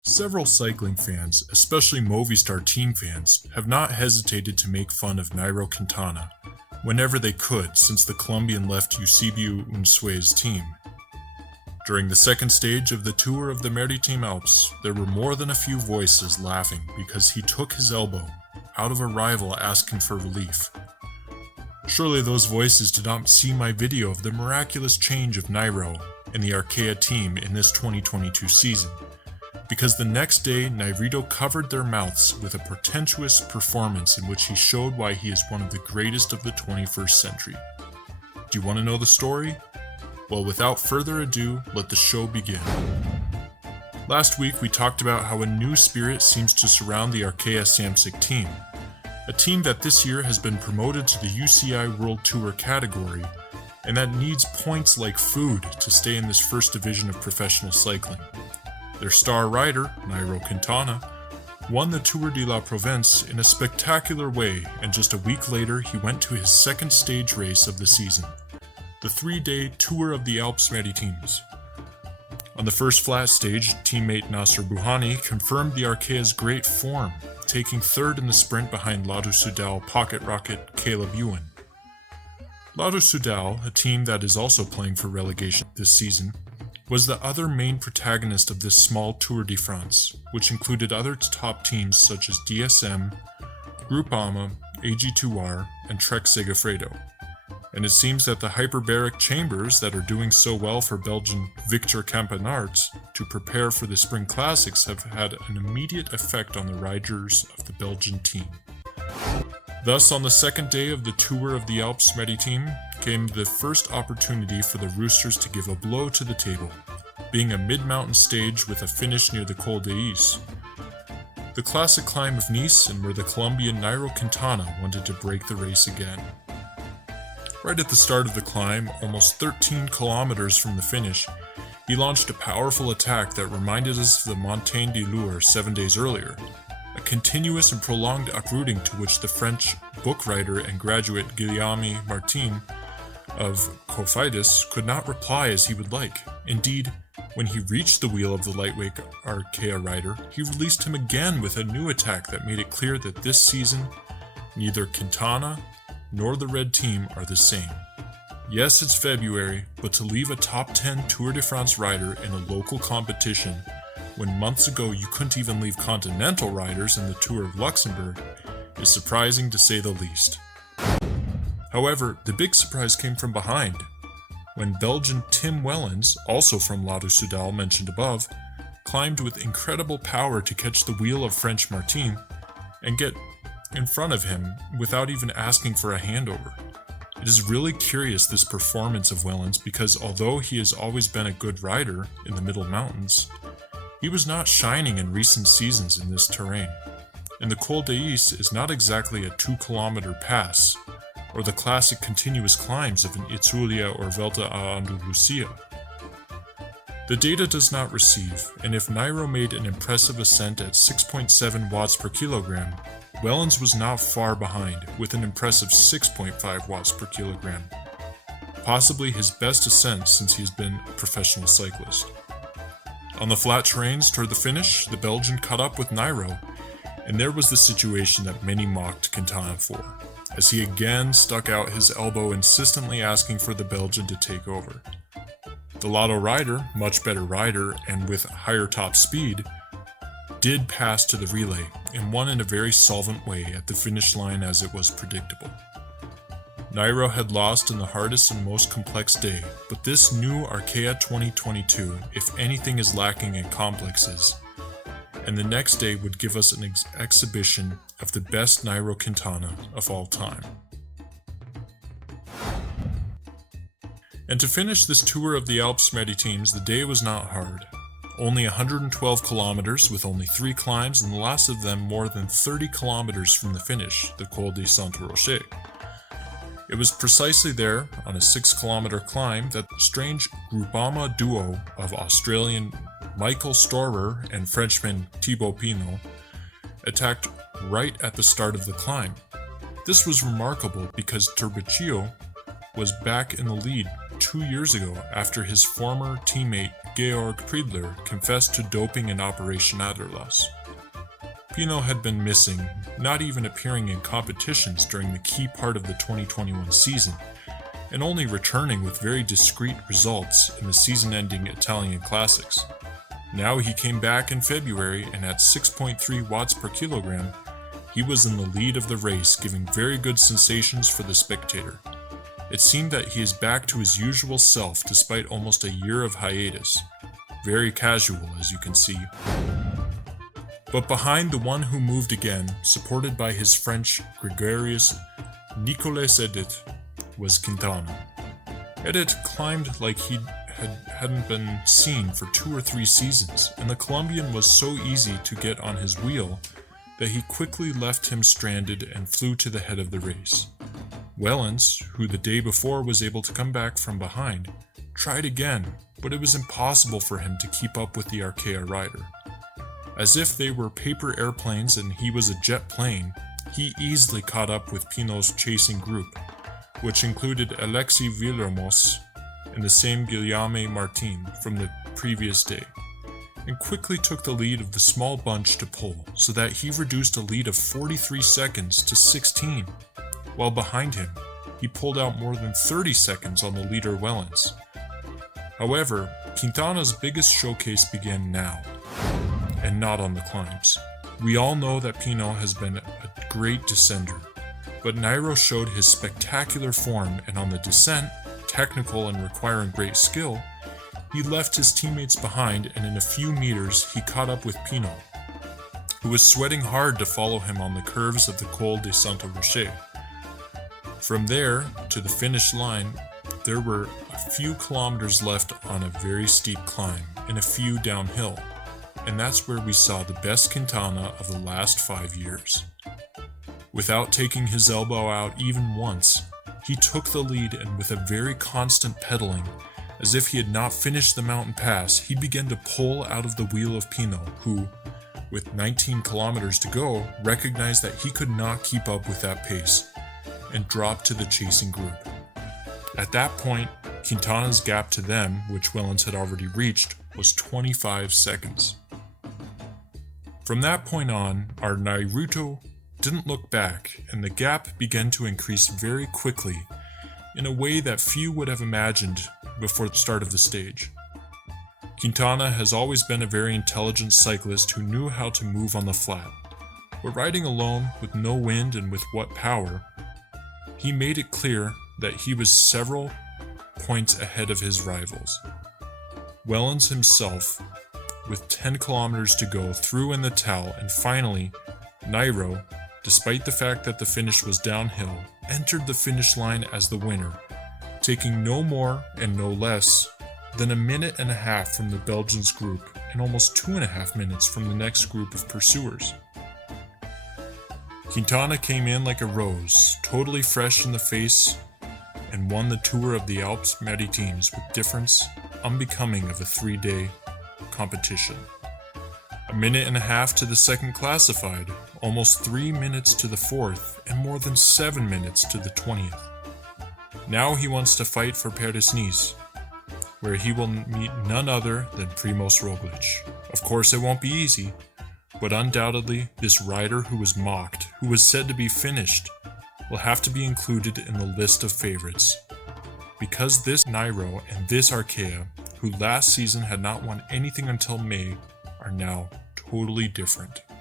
Several cycling fans, especially Movistar team fans, have not hesitated to make fun of Nairo Quintana whenever they could since the Colombian left Eusebio Unzué's team. During the second stage of the Tour of the Maritime Alps, there were more than a few voices laughing because he took his elbow out of a rival asking for relief. Surely those voices did not see my video of the miraculous change of Nairo and the Arkea team in this 2022 season, because the next day Nairo covered their mouths with a portentous performance in which he showed why he is one of the greatest of the 21st century. Do you want to know the story? Well, without further ado, let the show begin. Last week we talked about how a new spirit seems to surround the Arkea Samsic team, a team that this year has been promoted to the UCI World Tour category and that needs points like food to stay in this first division of professional cycling. Their star rider, Nairo Quintana, won the Tour de la Provence in a spectacular way, and just a week later he went to his second stage race of the season, the 3-day Tour of the Alpes Maritimes. On the first flat stage, teammate Nasser Bouhanni confirmed the Arkea's great form, taking third in the sprint behind Lotto Soudal pocket rocket Caleb Ewan. Lotto Soudal, a team that is also playing for relegation this season, was the other main protagonist of this small Tour de France, which included other top teams such as DSM, Groupama, AG2R, and Trek Segafredo. And it seems that the hyperbaric chambers that are doing so well for Belgian Victor Campenaerts to prepare for the Spring Classics have had an immediate effect on the riders of the Belgian team. Thus, on the second day of the Tour of the Alpes Maritimes came the first opportunity for the Roosters to give a blow to the table, being a mid-mountain stage with a finish near the Col de Saint Roche, the classic climb of Nice, and where the Colombian Nairo Quintana wanted to break the race again. Right at the start of the climb, almost 13 kilometers from the finish, he launched a powerful attack that reminded us of the Montagne de Lourdes 7 days earlier, a continuous and prolonged uprooting to which the French book writer and graduate Guillaume Martin of Cofidis could not reply as he would like. Indeed, when he reached the wheel of the lightweight Arkea rider, he released him again with a new attack that made it clear that this season, neither Quintana nor the red team are the same. Yes, it's February, but to leave a top 10 Tour de France rider in a local competition when months ago you couldn't even leave continental riders in the Tour of Luxembourg is surprising to say the least. However, the big surprise came from behind, when Belgian Tim Wellens, also from Lotto Soudal mentioned above, climbed with incredible power to catch the wheel of French Martin and get in front of him without even asking for a handover. It is really curious, this performance of Wellens, because although he has always been a good rider in the middle mountains, he was not shining in recent seasons in this terrain. And the Col de Saint Roche is not exactly a 2-kilometer pass, or the classic continuous climbs of an Itzulia or Volta a Andalusia. The data does not receive, and if Nairo made an impressive ascent at 6.7 watts per kilogram, Wellens was not far behind, with an impressive 6.5 watts per kilogram, possibly his best ascent since he has been a professional cyclist. On the flat terrains toward the finish, the Belgian caught up with Nairo, and there was the situation that many mocked Quintana for, as he again stuck out his elbow, insistently asking for the Belgian to take over. The Lotto rider, much better rider and with higher top speed, did pass to the relay and won in a very solvent way at the finish line, as it was predictable. Nairo had lost in the hardest and most complex day, but this new Arkea 2022, if anything, is lacking in complexes, and the next day would give us an exhibition of the best Nairo Quintana of all time. And to finish this tour of the Alpes Maritimes, the day was not hard. Only 112 kilometers with only 3 climbs, and the last of them more than 30 kilometers from the finish, the Col de Saint Roche. It was precisely there, on a 6-kilometer climb, that the strange Groupama duo of Australian Michael Storer and Frenchman Thibaut Pinot attacked right at the start of the climb. This was remarkable because Turbuccio was back in the lead 2 years ago after his former teammate Georg Priedler confessed to doping in Operation Aderlass. Pinot had been missing, not even appearing in competitions during the key part of the 2021 season, and only returning with very discreet results in the season-ending Italian classics. Now he came back in February, and at 6.3 watts per kilogram, he was in the lead of the race, giving very good sensations for the spectator. It seemed that he is back to his usual self despite almost a year of hiatus. Very casual, as you can see. But behind the one who moved again, supported by his French gregarious Nicolas Edit, was Quintana. Edit climbed like he hadn't been seen for 2 or 3 seasons, and the Colombian was so easy to get on his wheel that he quickly left him stranded and flew to the head of the race. Wellens, who the day before was able to come back from behind, tried again, but it was impossible for him to keep up with the Arkea rider. As if they were paper airplanes and he was a jet plane, he easily caught up with Pinot's chasing group, which included Alexis Villermoz and the same Guillaume Martin from the previous day, and quickly took the lead of the small bunch to pole, so that he reduced a lead of 43 seconds to 16, while behind him, he pulled out more than 30 seconds on the leader Wellens. However, Quintana's biggest showcase began now, and not on the climbs. We all know that Pinot has been a great descender, but Nairo showed his spectacular form, and on the descent, technical and requiring great skill, he left his teammates behind, and in a few meters he caught up with Pinot, who was sweating hard to follow him on the curves of the Col de Saint Roche. From there to the finish line, there were a few kilometers left on a very steep climb and a few downhill, and that's where we saw the best Quintana of the last 5 years. Without taking his elbow out even once, he took the lead, and with a very constant pedaling, as if he had not finished the mountain pass, he began to pull out of the wheel of Pinot, who, with 19 kilometers to go, recognized that he could not keep up with that pace, and dropped to the chasing group. At that point, Quintana's gap to them, which Wellens had already reached, was 25 seconds. From that point on, our Nairo didn't look back, and the gap began to increase very quickly, in a way that few would have imagined before the start of the stage. Quintana has always been a very intelligent cyclist who knew how to move on the flat, but riding alone with no wind and with what power, he made it clear that he was several points ahead of his rivals. Wellens himself, with 10 kilometers to go, threw in the towel, and finally, Nairo, despite the fact that the finish was downhill, entered the finish line as the winner, taking no more and no less than a minute and a half from the Belgians group and almost 2.5 minutes from the next group of pursuers. Quintana came in like a rose, totally fresh in the face, and won the Tour of the Alpes Maritimes with difference unbecoming of a 3-day competition. A minute and a half to the second classified, almost 3 minutes to the fourth, and more than 7 minutes to the 20th. Now he wants to fight for Paris-Nice, where he will meet none other than Primož Roglič. Of course, it won't be easy, but undoubtedly this rider who was mocked, who was said to be finished, will have to be included in the list of favorites. Because this Nairo and this Arkea, who last season had not won anything until May, are now totally different.